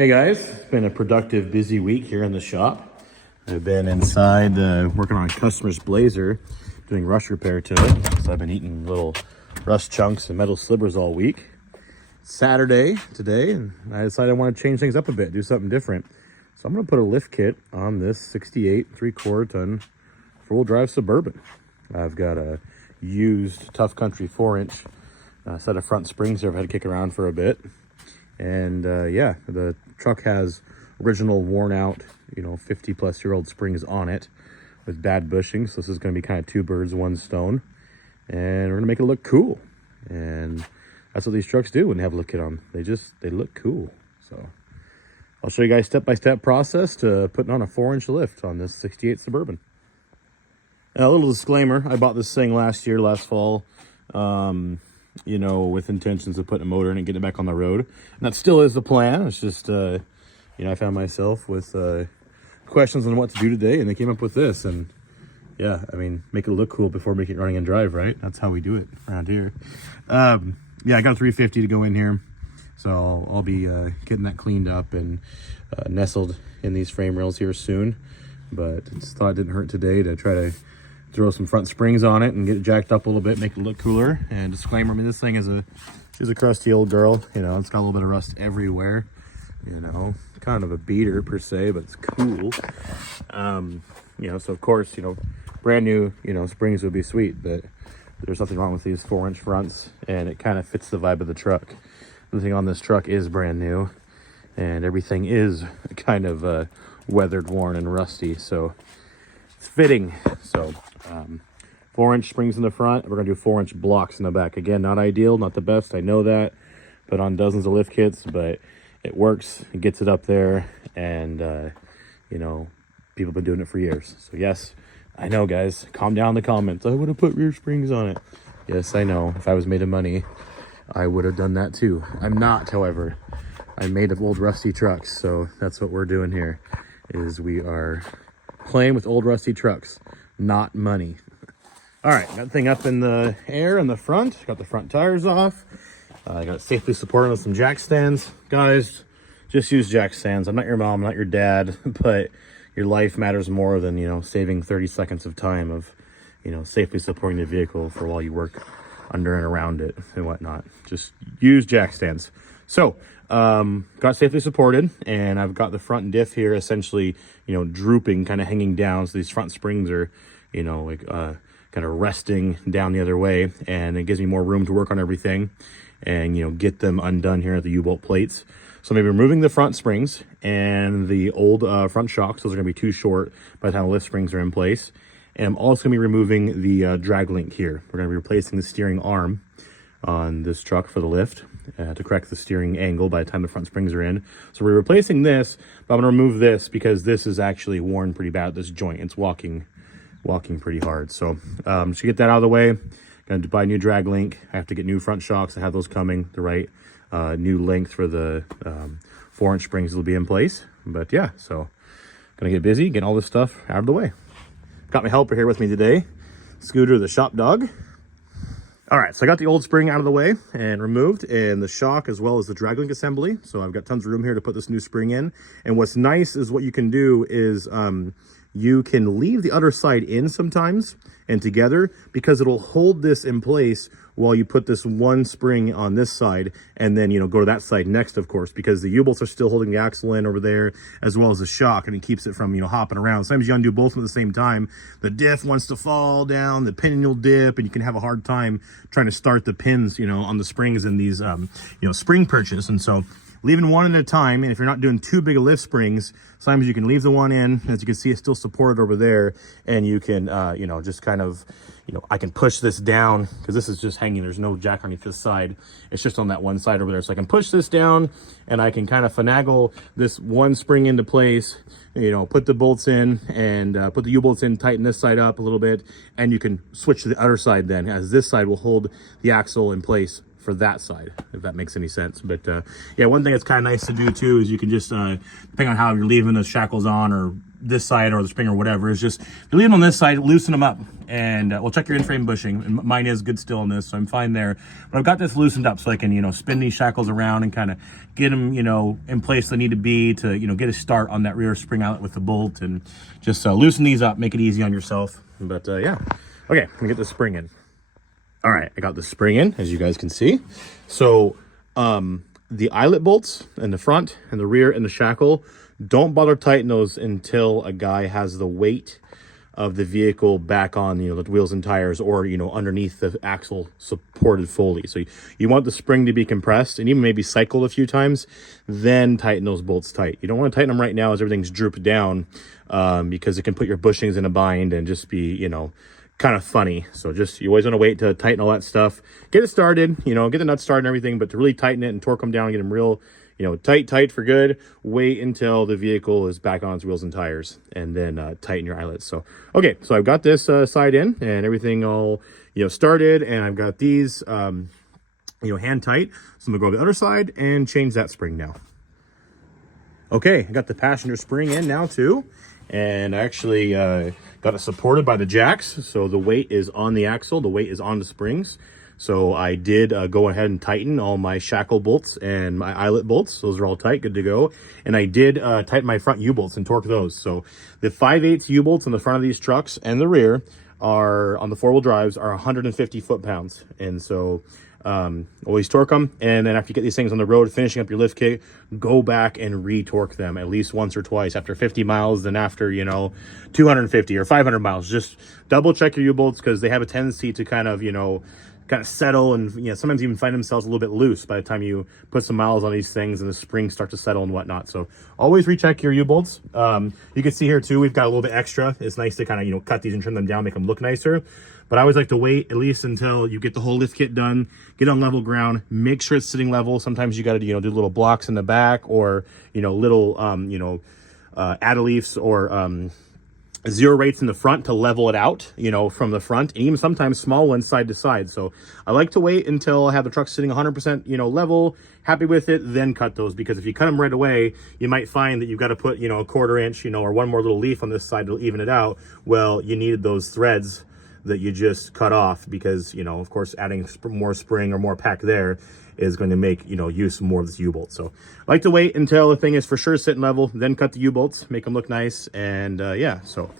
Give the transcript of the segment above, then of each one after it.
Hey guys, it's been a productive, busy week here in the shop. I've been inside working on a customer's blazer, doing rust repair to it. So I've been eating little rust chunks and metal slivers all week. It's Saturday today, and I decided I want to change things up a bit, do something different. So I'm going to put a lift kit on this 68 3/4 ton four-wheel drive Suburban. I've got a used Tuff Country 4-inch set of front springs there I've had to kick around for a bit. And yeah, the truck has original worn out, 50-plus-year-old springs on it with bad bushing. So this is going to be kind of two birds, one stone. And we're going to make it look cool. And that's what these trucks do when they have a lift kit on. They look cool. So I'll show you guys step-by-step process to putting on a 4-inch lift on this 68 Suburban. A little disclaimer, I bought this thing last fall. With intentions of putting a motor in and getting it back on the road. And that still is the plan. It's just, I found myself with questions on what to do today, and they came up with this. And yeah, make it look cool before making it running and drive, right? That's how we do it around here. Yeah, I got a 350 to go in here. So I'll be getting that cleaned up and nestled in these frame rails here soon. But just thought it didn't hurt today to try to throw some front springs on it and get it jacked up a little bit, make it look cooler. And disclaimer, this thing is she's a crusty old girl. It's got a little bit of rust everywhere. Kind of a beater per se, but it's cool. So of course, brand new, springs would be sweet, but there's nothing wrong with these 4-inch fronts, and it kind of fits the vibe of the truck. Everything on this truck is brand new, and everything is kind of weathered, worn, and rusty. So it's fitting. So 4-inch springs in the front. We're gonna do 4-inch blocks in the back. Again, not ideal, not the best, I know that. Put on dozens of lift kits, but it works. It gets it up there, and people have been doing it for years. So yes, I know, guys, calm down in the comments. I would have put rear springs on it. Yes, I know. If I was made of money, I would have done that too. I'm not, however. I'm made of old rusty trucks, so that's what we're doing here, is we are playing with old rusty trucks, not money. All right, got the thing up in the air in the front. Got the front tires off. I got it safely supported with some jack stands. Guys, just use jack stands. I'm not your mom, I'm not your dad, but your life matters more than, saving 30 seconds of time of, safely supporting the vehicle for while you work under and around it and whatnot. Just use jack stands. So, got safely supported, and I've got the front diff here essentially, drooping, kind of hanging down. So these front springs are, kind of resting down the other way, and it gives me more room to work on everything and, get them undone here at the U-bolt plates. So maybe removing the front springs and the old front shocks. Those are gonna be too short by the time the lift springs are in place. And I'm also gonna be removing the drag link here. We're gonna be replacing the steering arm on this truck for the lift to correct the steering angle by the time the front springs are in. So we're replacing this, but I'm gonna remove this because this is actually worn pretty bad, this joint. It's walking pretty hard. So to get that out of the way, gonna buy a new drag link. I have to get new front shocks. I have those coming, the right new length for the 4-inch springs will be in place. But yeah, so gonna get busy getting all this stuff out of the way. Got my helper here with me today, Scooter the shop dog. All right, so I got the old spring out of the way and removed, and the shock as well as the drag link assembly. So I've got tons of room here to put this new spring in. And what's nice is what you can do is you can leave the other side in sometimes and together, because it'll hold this in place while you put this one spring on this side, and then go to that side next, of course, because the U-bolts are still holding the axle in over there as well as the shock, and it keeps it from hopping around. Sometimes you undo both of them at the same time. The diff wants to fall down, the pinion will dip, and you can have a hard time trying to start the pins on the springs in these spring perches. And so leaving one at a time, and if you're not doing too big of lift springs, sometimes you can leave the one in. As you can see, it's still supported over there, and you can just kind of I can push this down because this is just hanging. There's no jack underneath this side. It's just on that one side over there. So I can push this down, and I can kind of finagle this one spring into place, put the bolts in, and put the U-bolts in, tighten this side up a little bit, and you can switch to the other side then, as this side will hold the axle in place for that side, if that makes any sense. But yeah, one thing that's kind of nice to do too is you can just, depending on how you're leaving the shackles on, or this side or the spring or whatever, is just you leave them on this side, loosen them up, and we'll check your in-frame bushing. And mine is good still on this, so I'm fine there. But I've got this loosened up so I can, you know, spin these shackles around and kind of get them, you know, in place they need to be to, you know, get a start on that rear spring eyelet with the bolt, and just loosen these up, make it easy on yourself. But yeah, okay, let me get the spring in. All right, I got the spring in, as you guys can see. So the eyelet bolts in the front and the rear and the shackle, don't bother tighten those until a guy has the weight of the vehicle back on, you know, the wheels and tires, or, you know, underneath the axle supported fully. So you want the spring to be compressed and even maybe cycled a few times, then tighten those bolts tight. You don't want to tighten them right now as everything's drooped down, because it can put your bushings in a bind and just be, you know, kind of funny. So just, you always want to wait to tighten all that stuff, get it started, you know, get the nuts started and everything, but to really tighten it and torque them down and get them real, you know, tight for good, wait until the vehicle is back on its wheels and tires, and then tighten your eyelets. So okay, so I've got this side in and everything all, you know, started, and I've got these you know, hand tight. So I'm gonna go to the other side and change that spring now. Okay, I got the passenger spring in now too, and I actually got it supported by the jacks, so the weight is on the axle, the weight is on the springs. So I did go ahead and tighten all my shackle bolts and my eyelet bolts. Those are all tight, good to go. And I did tighten my front U-bolts and torque those. So the 5/8 U-bolts on the front of these trucks and the rear are, on the four-wheel drives, are 150 foot-pounds. And so always torque them. And then after you get these things on the road, finishing up your lift kit, go back and re-torque them at least once or twice after 50 miles, then after, you know, 250 or 500 miles. Just double check your U-bolts, because they have a tendency to kind of, you know, kind of settle, and, you know, sometimes even find themselves a little bit loose by the time you put some miles on these things and the springs start to settle and whatnot. So always recheck your U-bolts. You can see here too, we've got a little bit extra. It's nice to kind of, you know, cut these and trim them down, make them look nicer. But I always like to wait at least until you get the whole lift kit done, get on level ground, make sure it's sitting level. Sometimes you got to, you know, do little blocks in the back, or, you know, little, you know, add-a-leafs or zero rates in the front to level it out, you know, from the front, and even sometimes small ones side to side. So I like to wait until I have the truck sitting 100%, you know, level, happy with it, then cut those, because if you cut them right away, you might find that you've got to put, you know, a 1/4 inch, you know, or one more little leaf on this side to even it out. Well, you needed those threads that you just cut off, because, you know, of course, adding more spring or more pack there is going to make, you know, use more of this U-bolt. So I like to wait until the thing is for sure sitting level, then cut the U-bolts, make them look nice. And yeah, so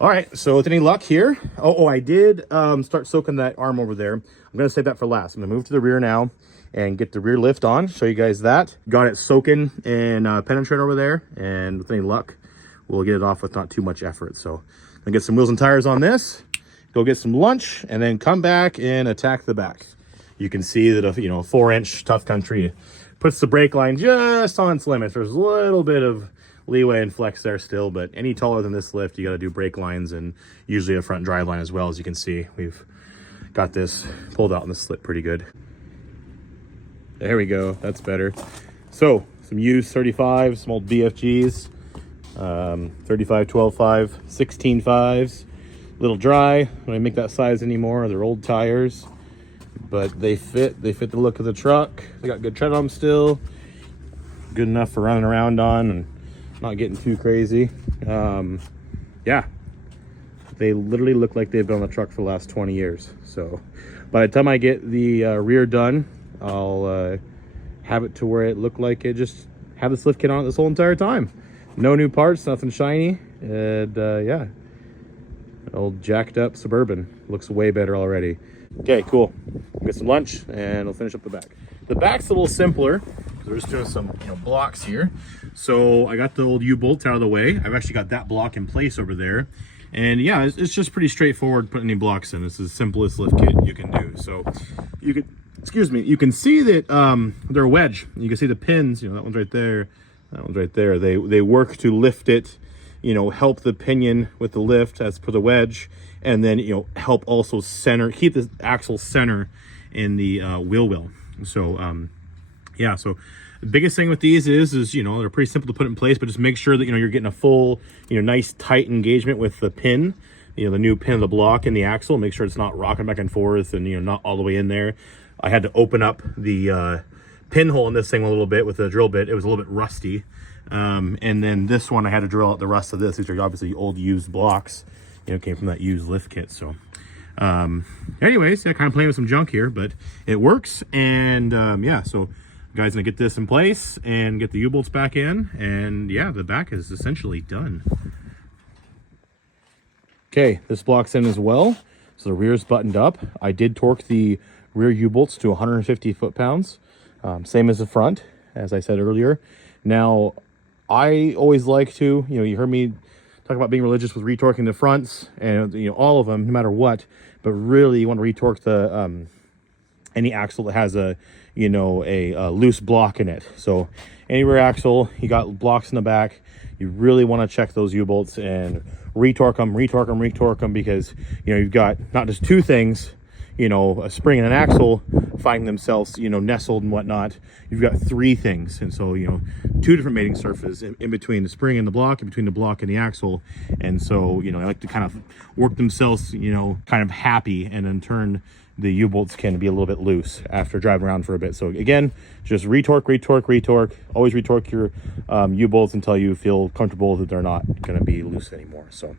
all right, so with any luck here, I did start soaking that arm over there. I'm gonna save that for last. I'm gonna move to the rear now and get the rear lift on, show you guys that. Got it soaking in penetrant over there, and with any luck, we'll get it off with not too much effort. So I'm gonna get some wheels and tires on this, go get some lunch, and then come back and attack the back. You can see that a, you know, 4-inch Tuff Country puts the brake line just on its limits. There's a little bit of leeway and flex there still, but any taller than this lift, you got to do brake lines, and usually a front drive line as well. As you can see, we've got this pulled out in the slit pretty good. There we go, that's better. So some used 35s, some old BFGs, 35, 12.5, 16.5s, little dry. When I make that size anymore, they're old tires, but they fit the look of the truck. They got good tread on them still, good enough for running around on and not getting too crazy. Yeah, they literally look like they've been on the truck for the last 20 years. So by the time I get the rear done, I'll have it to where it looked like it just had this lift kit on it this whole entire time. No new parts, nothing shiny, and yeah, old jacked up Suburban looks way better already. Okay, cool. We'll get some lunch and we'll finish up the back. The back's a little simpler because we're just doing some, you know, blocks here. So I got the old U-bolt out of the way. I've actually got that block in place over there. And yeah, it's just pretty straightforward putting any blocks in. This is the simplest lift kit you can do. So you could, excuse me, you can see that they're wedge. You can see the pins, you know, that one's right there, that one's right there. They work to lift it, you know, help the pinion with the lift as per the wedge, and then, you know, help also center, keep the axle center in the wheel well. So yeah, so the biggest thing with these is, you know, they're pretty simple to put in place, but just make sure that, you know, you're getting a full, you know, nice tight engagement with the pin, you know, the new pin of the block in the axle. Make sure it's not rocking back and forth and, you know, not all the way in there. I had to open up the pinhole in this thing a little bit with a drill bit. It was a little bit rusty. And then this one, I had to drill out the rust of this. These are obviously old used blocks, you know, came from that used lift kit. So anyways, yeah, kind of playing with some junk here, but it works. And yeah, so guys, gonna get this in place and get the U-bolts back in, and yeah, the back is essentially done. Okay, this block's in as well, so the rear's buttoned up. I did torque the rear U-bolts to 150 foot-pounds, same as the front, as I said earlier. Now, I always like to, you know, you heard me talk about being religious with retorquing the fronts, and you know, all of them, no matter what, but really you want to retorque the any axle that has a, you know, a loose block in it. So any rear axle, you got blocks in the back, you really want to check those U-bolts and retorque them, because, you know, you've got not just two things, you know, a spring and an axle find themselves, you know, nestled and whatnot. You've got three things. And so, you know, two different mating surfaces in between the spring and the block, in between the block and the axle. And so, you know, I like to kind of work themselves, you know, kind of happy, and in turn, the U-bolts can be a little bit loose after driving around for a bit. So again, just retorque. Always retorque your U-bolts until you feel comfortable that they're not going to be loose anymore. So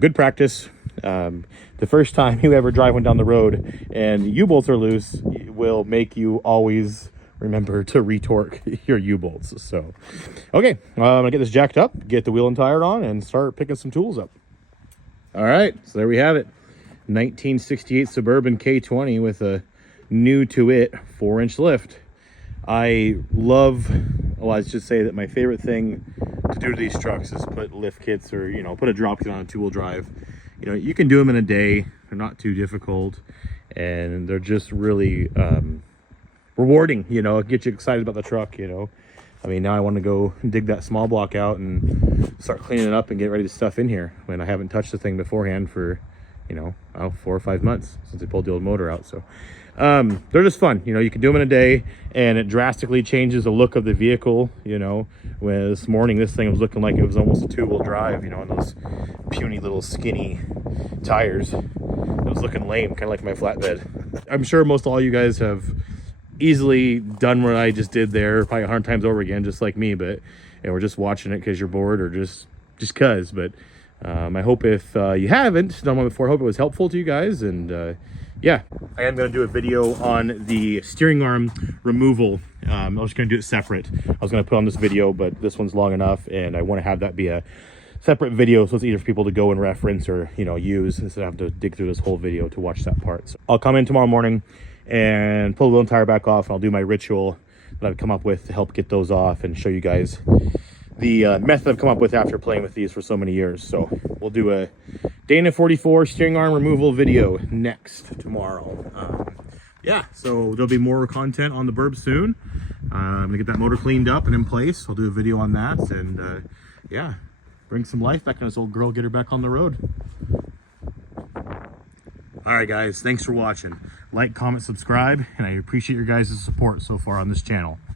good practice. The first time you ever drive one down the road and U-bolts are loose will make you always remember to retorque your U-bolts. So, okay, I'm gonna get this jacked up, get the wheel and tire on, and start picking some tools up. All right, so there we have it. 1968 Suburban K20 with a new to it 4-inch lift. I love, well, let's just say that my favorite thing to do to these trucks is put lift kits, or, you know, put a drop kit on a two-wheel drive. You know, you can do them in a day. They're not too difficult, and they're just really rewarding. You know, get you excited about the truck. You know, I mean, now I want to go dig that small block out and start cleaning it up and get ready to stuff in here, when I haven't touched the thing beforehand for, you know, 4 or 5 months since I pulled the old motor out. So they're just fun. You know, you can do them in a day, and it drastically changes the look of the vehicle. You know, when this morning this thing was looking like it was almost a two-wheel drive, you know, and those puny little skinny tires, it was looking lame, kind of like my flatbed. I'm sure most all you guys have easily done what I just did there, probably 100 times over again, just like me, but, and we're just watching it because you're bored, or just cause. But I hope, if you haven't done one before, I hope it was helpful to you guys. And yeah, I am going to do a video on the steering arm removal. I was going to do it separate. I was going to put on this video, but this one's long enough, and I want to have that be a separate video, so it's easier for people to go and reference, or, you know, use, instead of having to dig through this whole video to watch that part. So I'll come in tomorrow morning and pull the wheel and tire back off, and I'll do my ritual that I've come up with to help get those off, and show you guys the method I've come up with after playing with these for so many years. So we'll do a Dana 44 steering arm removal video next tomorrow. Yeah, so there'll be more content on the Burb soon. I'm gonna get that motor cleaned up and in place. I'll do a video on that, and yeah, bring some life back on this old girl, get her back on the road. All right, guys, thanks for watching. Like, comment, subscribe, and I appreciate your guys' support so far on this channel.